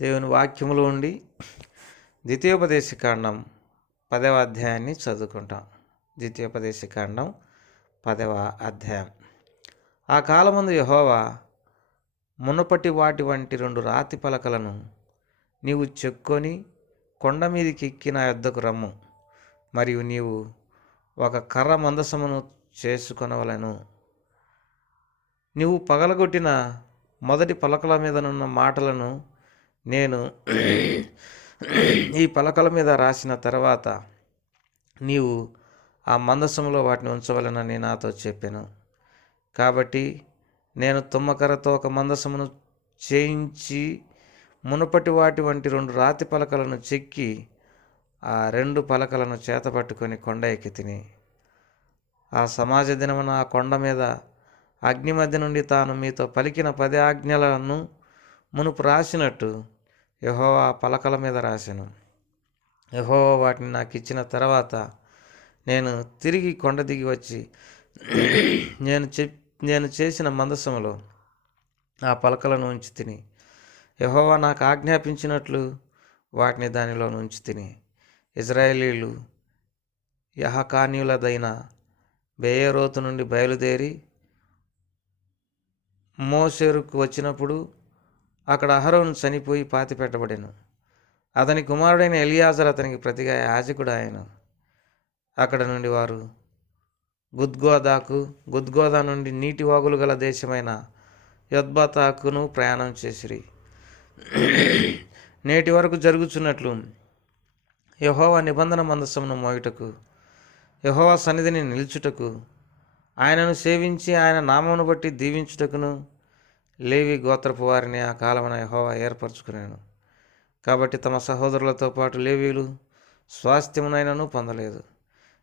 దేవుని వాక్యములో ఉండి ద్వితీయోపదేశకాండం 10వ అధ్యాయాన్ని చదువుకుంటాం. ద్వితీయోపదేశకాండం 10వ అధ్యాయం. ఆ కాలమందు యెహోవా మునుపటి వాటి వంటి 2 రాతి పలకలను నీవు చెక్కొని కొండ మీదికి ఎక్కి నా యొద్దకు రమ్ము, మరియు నీవు ఒక కర్ర మందసమును చేసుకొనవలెను. నీవు పగలగొట్టిన మొదటి పలకల మీదనున్న మాటలను నేను ఈ పలకల మీద రాసిన తర్వాత నీవు ఆ మందసములో వాటిని ఉంచవలెనని నాతో చెప్పాను. కాబట్టి నేను తుమ్మకర్రతో ఒక మందసమును చేయించి మునుపటి వాటి వంటి 2 రాతి పలకలను చెక్కి ఆ 2 పలకలను చేతపట్టుకొని కొండ ఎక్కి తిని, ఆ సమాజ దినమున ఆ కొండ మీద అగ్ని మధ్య నుండి తాను మీతో పలికిన 10 ఆజ్ఞలను మునుపు రాసినట్టు యెహోవా పలకల మీద రాశాను. యెహోవా వాటిని నాకు ఇచ్చిన తర్వాత నేను తిరిగి కొండ దిగి వచ్చి నేను చేసిన మందసములో ఆ పలకలను ఉంచి తిని, యెహోవా నాకు ఆజ్ఞాపించినట్లు వాటిని దానిలో ఉంచి తిని, ఇశ్రాయేలీయులు యహకాన్యులదైన బెయేరోతు నుండి బయలుదేరి మోషేరుకు వచ్చినప్పుడు అక్కడ అహరోను చనిపోయి పాతిపెట్టబడెను. అతని కుమారుడైన ఎలియాజరు అతనికి ప్రతిగా యాజకుడు ఆయన. అక్కడ నుండి వారు గుద్గోదా నుండి నీటి వాగులు గల దేశమైన యొత్బాతాకును ప్రయాణం చేసిరి. నేటి వరకు జరుగుచున్నట్లు యెహోవా నిబంధన మందసమును మోయుటకు, యెహోవా సన్నిధిని నిలుచుటకు, ఆయనను సేవించి ఆయన నామమును బట్టి దీవించుటకును లేవి గోత్రపు వారిని ఆ కాలమున యెహోవా ఏర్పరచుకునేను. కాబట్టి తమ సహోదరులతో పాటు లేవీలు స్వాస్థ్యమునైనను పొందలేదు.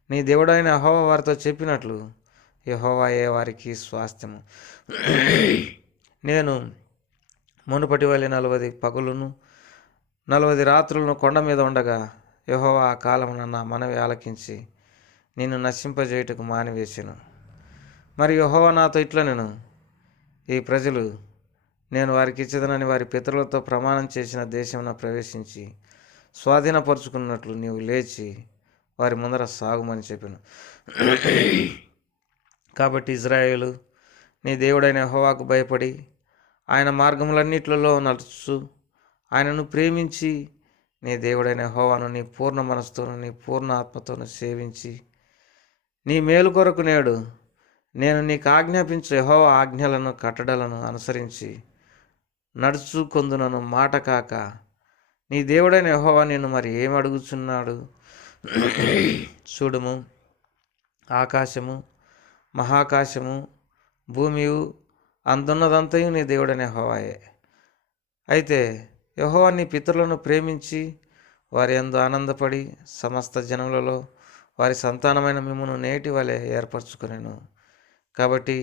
నీ దేవుడైన యెహోవా వారితో చెప్పినట్లు యెహోవాయే వారికి స్వాస్థ్యము. నేను మునుపటి వలె 40 పగలును 40 రాత్రులను కొండ మీద ఉండగా యెహోవా ఆ కాలమున నా మనవి ఆలకించి నిన్ను నశింపజేయుటకు మానివేశాను. మరి యెహోవా నాతో ఇట్లనెను, ఈ ప్రజలు నేను వారికి ఇచ్చేదనని వారి పితరులతో ప్రమాణం చేసిన దేశమున ప్రవేశించి స్వాధీనపరుచుకున్నట్లు నీవు లేచి వారి ముందర సాగుమని చెప్పాను. కాబట్టి ఇశ్రాయేలు నీ దేవుడైన యెహోవాకు భయపడి ఆయన మార్గములన్నిట్లలో నడుచు ఆయనను ప్రేమించి నీ దేవుడైన యెహోవాను నీ పూర్ణ మనసుతోను నీ పూర్ణ ఆత్మతోను సేవించి నీ మేలు కొరకు నేడు నేను నీకు ఆజ్ఞాపించు యెహోవా ఆజ్ఞలను కట్టడలను అనుసరించి నడుచుకొందునను మాట కాక నీ దేవుడైన యెహోవా నిన్ను మరి ఏమి అడుగుచున్నాడు? చూడుము, ఆకాశము మహాకాశము భూమియు అందున్నదంతయు నీ దేవుడైన యెహోవాయే. అయితే యెహోవా నీ పితరులను ప్రేమించి వారి యందు ఆనందపడి సమస్త జనములలో వారి సంతానమైన మిమ్మును నేటి వలె ఏర్పరచుకొనెను. కాబట్టి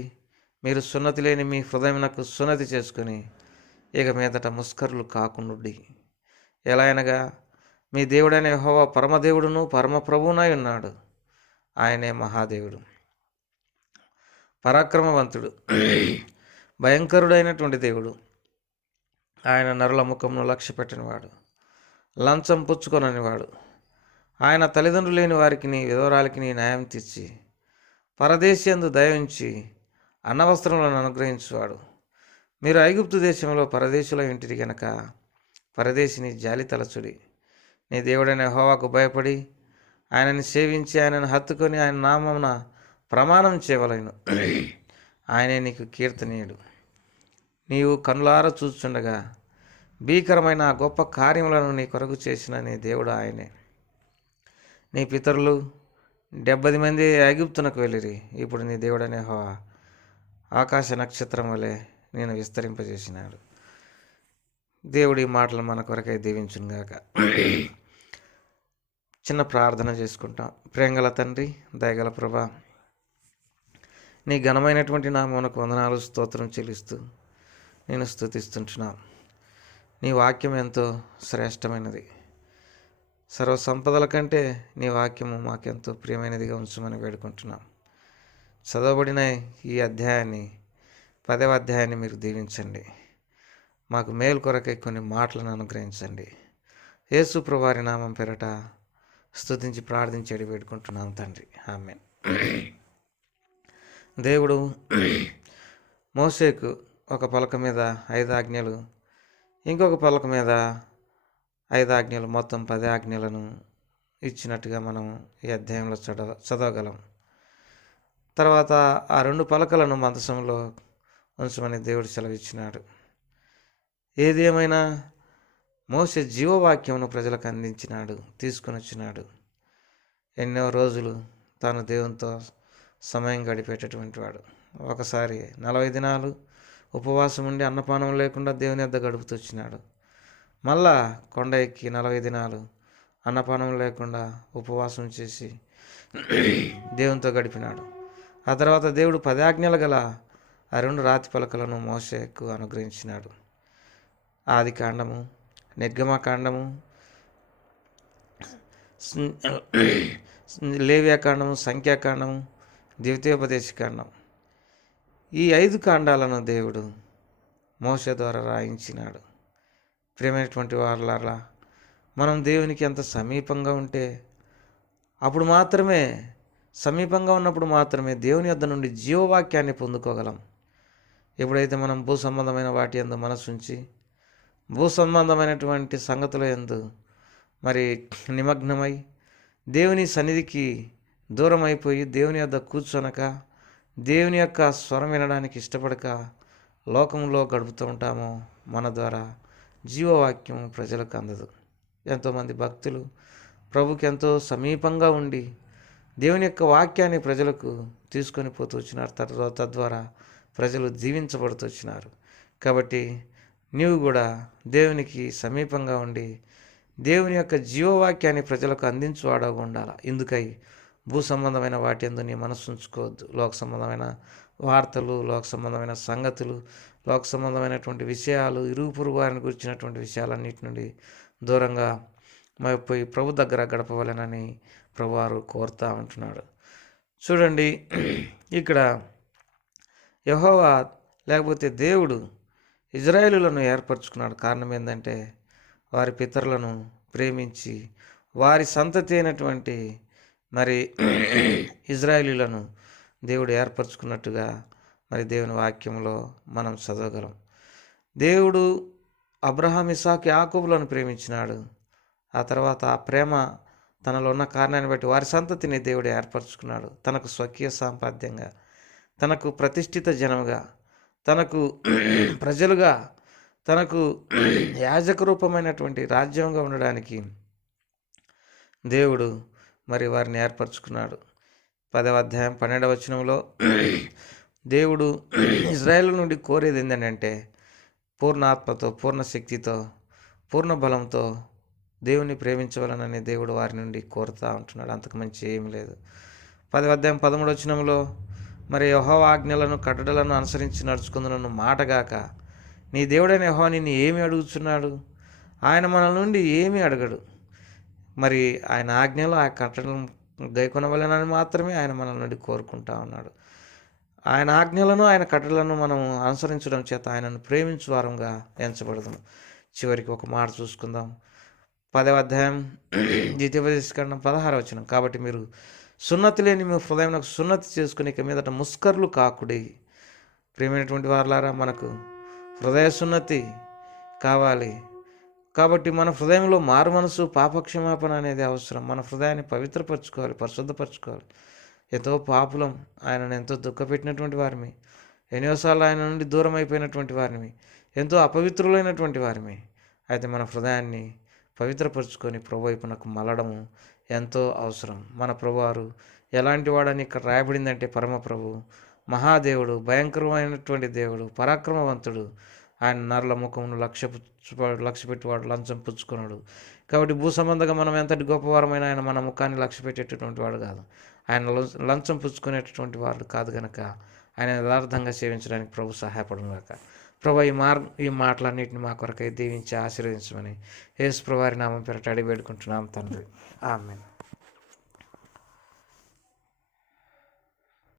మీరు సున్నతి లేని మీ హృదయమునకు సున్నతి చేసుకుని ఇక మీదట ముస్కరులు కాకుండుడి. ఎలా అనగా మీ దేవుడైన యెహోవా పరమదేవుడును పరమప్రభువునై ఉన్నాడు. ఆయనే మహాదేవుడు, పరాక్రమవంతుడు, భయంకరుడైనటువంటి దేవుడు. ఆయన నరుల ముఖమును లక్ష్యపెట్టనివాడు, లంచం పుచ్చుకొననివాడు. ఆయన తల్లిదండ్రులు లేని వారికి విధవరాలికి న్యాయం తీర్చి పరదేశి యందు దయ ఉంచి అన్నవస్త్రములను అనుగ్రహించువాడు. మీరు ఐగుప్తు దేశంలో పరదేశుల ఇంటిరి గనక పరదేశిని జాలి తలచుడి. నీ దేవుడైన యెహోవాకు భయపడి ఆయనని సేవించి ఆయనను హత్తుకొని ఆయన నామమున ప్రమాణం చేయవలెను. ఆయనే నీకు కీర్తనీయుడు. నీవు కనులార చూచుండగా భీకరమైన ఆ గొప్ప కార్యములను నీ కొరకు చేసిన నీ దేవుడు ఆయనే. నీ పితరులు 70 మంది ఐగుప్తునకు వెళ్ళిరి. ఇప్పుడు నీ దేవుడైన యెహోవా ఆకాశ నక్షత్రం వలె నేను విస్తరింపజేసినాడు. దేవుడి మాటలు మన కొరకై దీవించునుగాక. చిన్న ప్రార్థన చేసుకుంటాం. ప్రేంగల తండ్రి, దయగల ప్రభా, నీ ఘనమైనటువంటి నామమునకు వందనాలు స్తోత్రం చెల్లిస్తూ నేను స్తుతిస్తుంటున్నాం. నీ వాక్యం ఎంతో శ్రేష్టమైనది. సర్వ సంపదల కంటే నీ వాక్యము మాకెంతో ప్రియమైనదిగా ఉంచమని వేడుకుంటున్నాం. చదవబడిన ఈ అధ్యాయాన్ని 10వ అధ్యాయాన్ని మీరు దీవించండి. మాకు మేలు కొరకై కొన్ని మాటలను అనుగ్రహించండి. యేసు ప్రభువారి నామం పేరట స్తుతించి ప్రార్థించి అడివేడుకుంటున్నాం తండ్రి. ఆమేన్. దేవుడు మోషేకు ఒక పలక మీద 5 ఆజ్ఞలు, ఇంకొక పలక మీద 5 ఆజ్ఞలు, మొత్తం 10 ఆజ్ఞలను ఇచ్చినట్టుగా మనం ఈ అధ్యాయంలో చదవగలం. తర్వాత ఆ 2 పలకలను మందసంలో ఉంచమని దేవుడు సెలవిచ్చినాడు. ఏది ఏమైనా మోషే జీవవాక్యమును ప్రజలకు అందించినాడు, తీసుకుని వచ్చినాడు. ఎన్నో రోజులు తాను దేవునితో సమయం గడిపేటటువంటి వాడు. ఒకసారి 40 దినాలు ఉపవాసం ఉండి అన్నపానం లేకుండా దేవుని వద్ద గడుపుతూ వచ్చినాడు. మళ్ళా కొండ ఎక్కి 40 దినాలు అన్నపానం లేకుండా ఉపవాసం చేసి దేవునితో గడిపినాడు. ఆ తర్వాత దేవుడు 10 ఆజ్ఞలు గల ఆ 2 రాతి పలకలను మోషేకు అనుగ్రహించినాడు. ఆది కాండము, నిర్గమకాండము, లేవ్యాకాండము, సంఖ్యాకాండము, ద్వితీయోపదేశకాండం, ఈ 5 కాండాలను దేవుడు మోషే ద్వారా రాయించినాడు. ప్రియమైనటువంటి వారలారా, మనం దేవునికి ఎంత సమీపంగా ఉంటే అప్పుడు మాత్రమే, సమీపంగా ఉన్నప్పుడు మాత్రమే దేవుని యొద్ద నుండి జీవవాక్యాన్ని పొందుకోగలం. ఎప్పుడైతే మనం భూ సంబంధమైన వాటి యందు మనసుంచి భూ సంబంధమైనటువంటి సంగతుల యందు మరి నిమగ్నమై దేవుని సన్నిధికి దూరం అయిపోయి దేవుని యొద్ద కూర్చొనక దేవుని యొక్క స్వరం వినడానికి ఇష్టపడక లోకంలో గడుపుతూ ఉంటామో మన ద్వారా జీవవాక్యం ప్రజలకు అందదు. ఎంతోమంది భక్తులు ప్రభుకి ఎంతో సమీపంగా ఉండి దేవుని యొక్క వాక్యాన్ని ప్రజలకు తీసుకొని పోతూ వచ్చినారు. తద్వారా ప్రజలు దీవించబడుతూ వచ్చినారు. కాబట్టి నీవు కూడా దేవునికి సమీపంగా ఉండి దేవుని యొక్క జీవవాక్యాన్ని ప్రజలకు అందించువాడగా ఉండాలి. ఇందుకై భూ సంబంధమైన వాటి యందు నీ మనసు ఉంచుకోవద్దు. లోక సంబంధమైన వార్తలు, లోక సంబంధమైన సంగతులు, లోక సంబంధమైనటువంటి విషయాలు, ఇరుగు పొరుగు వారిని గురించినటువంటి విషయాలన్నిటి నుండి దూరంగా పోయి ప్రభు దగ్గర గడపవలెనని ప్రభువారు కోరుతూ ఉంటున్నాడు. చూడండి, ఇక్కడ యెహోవా లేకపోతే దేవుడు ఇజ్రాయేలులను ఏర్పరచుకున్నాడు. కారణం ఏంటంటే వారి పితరులను ప్రేమించి వారి సంతతి అయినటువంటి మరి ఇజ్రాయేలీలను దేవుడు ఏర్పరచుకున్నట్టుగా మరి దేవుని వాక్యంలో మనం చదవగలం. దేవుడు అబ్రహాం, ఇస్సాకు, యాకోబులను ప్రేమించినాడు. ఆ తర్వాత ఆ ప్రేమ తనలో ఉన్న కారణాన్ని బట్టి వారి సంతతిని దేవుడు ఏర్పరచుకున్నాడు. తనకు స్వకీయ సాంపాద్యంగా, తనకు ప్రతిష్ఠిత జనముగా, తనకు ప్రజలుగా, తనకు యాజక రూపమైనటువంటి రాజ్యంగా ఉండడానికి దేవుడు మరి వారిని ఏర్పరచుకున్నాడు. 10వ అధ్యాయం 12వ వచనంలో దేవుడు ఇజ్రాయేల్ నుండి కోరేది ఏంటంటే పూర్ణ ఆత్మతో, పూర్ణ శక్తితో, పూర్ణ బలంతో దేవుని ప్రేమించవాలనని దేవుడు వారి నుండి కోరుతూ ఉంటున్నాడు. అంతకు మంచి ఏమి లేదు. 10వ అధ్యాయం 13వ వచనంలో మరి యెహోవా ఆజ్ఞలను కట్టడలను అనుసరించి నడుచుకుందునను మాటగాక నీ దేవుడైన యెహోవా నిన్ను ఏమి అడుగుతున్నాడు? ఆయన మన నుండి ఏమీ అడగడు. మరి ఆయన ఆజ్ఞలు, ఆ కట్టడలను గైకొనవలెనని మాత్రమే ఆయన మన నుండి కోరుకుంటా ఉన్నాడు. ఆయన ఆజ్ఞలను, ఆయన కట్టడలను మనం అనుసరించడం చేత ఆయనను ప్రేమించు వారంగా ఎంచబడదాం. చివరికి ఒక మాట చూసుకుందాం. 10వ అధ్యాయం ద్వితీయోపదేశకాండం 16వ వచనం. కాబట్టి మీరు సున్నతి లేని మీ హృదయం సున్నతి చేసుకుని ఇక మీదట ముస్కర్లు కాకుడి. ప్రియమైనటువంటి వారలారా, మనకు హృదయ సున్నతి కావాలి. కాబట్టి మన హృదయంలో మారు మనసు, పాపక్షమాపణ అనేది అవసరం. మన హృదయాన్ని పవిత్రపరచుకోవాలి, పరిశుద్ధపరచుకోవాలి. ఎంతో పాపులం, ఆయనను ఎంతో దుఃఖపెట్టినటువంటి వారిని, ఎన్నోసార్లు ఆయన నుండి దూరం అయిపోయినటువంటి వారిని, ఎంతో అపవిత్రులైనటువంటి వారిని. అయితే మన హృదయాన్ని పవిత్రపరచుకొని ప్రభు వైపునకు మళ్ళడము ఎంతో అవసరం. మన ప్రభువారు ఎలాంటి వాడని ఇక్కడ రాయబడిందంటే పరమప్రభు, మహాదేవుడు, భయంకరమైనటువంటి దేవుడు, పరాక్రమవంతుడు. ఆయన నరుల ముఖమును లక్ష్యపెట్టేవాడు, లంచం పుచ్చుకున్నాడు. కాబట్టి భూ సంబంధంగా మనం ఎంతటి గొప్పవారమైన ఆయన మన ముఖాన్ని లక్ష్యపెట్టేటటువంటి వాడు కాదు. ఆయన లంచం పుచ్చుకునేటటువంటి వాడు కాదు కనుక ఆయన యథార్థంగా సేవించడానికి ప్రభు సహాయపడను గాక. ప్రభు ఈ మాటలన్నింటినీ మా కొరకై దీవించి ఆశీర్వదించమని యేసు ప్రభువారి నామం పేరట అడిగి వేడుకుంటున్నాం తండ్రి. ఆమేన్.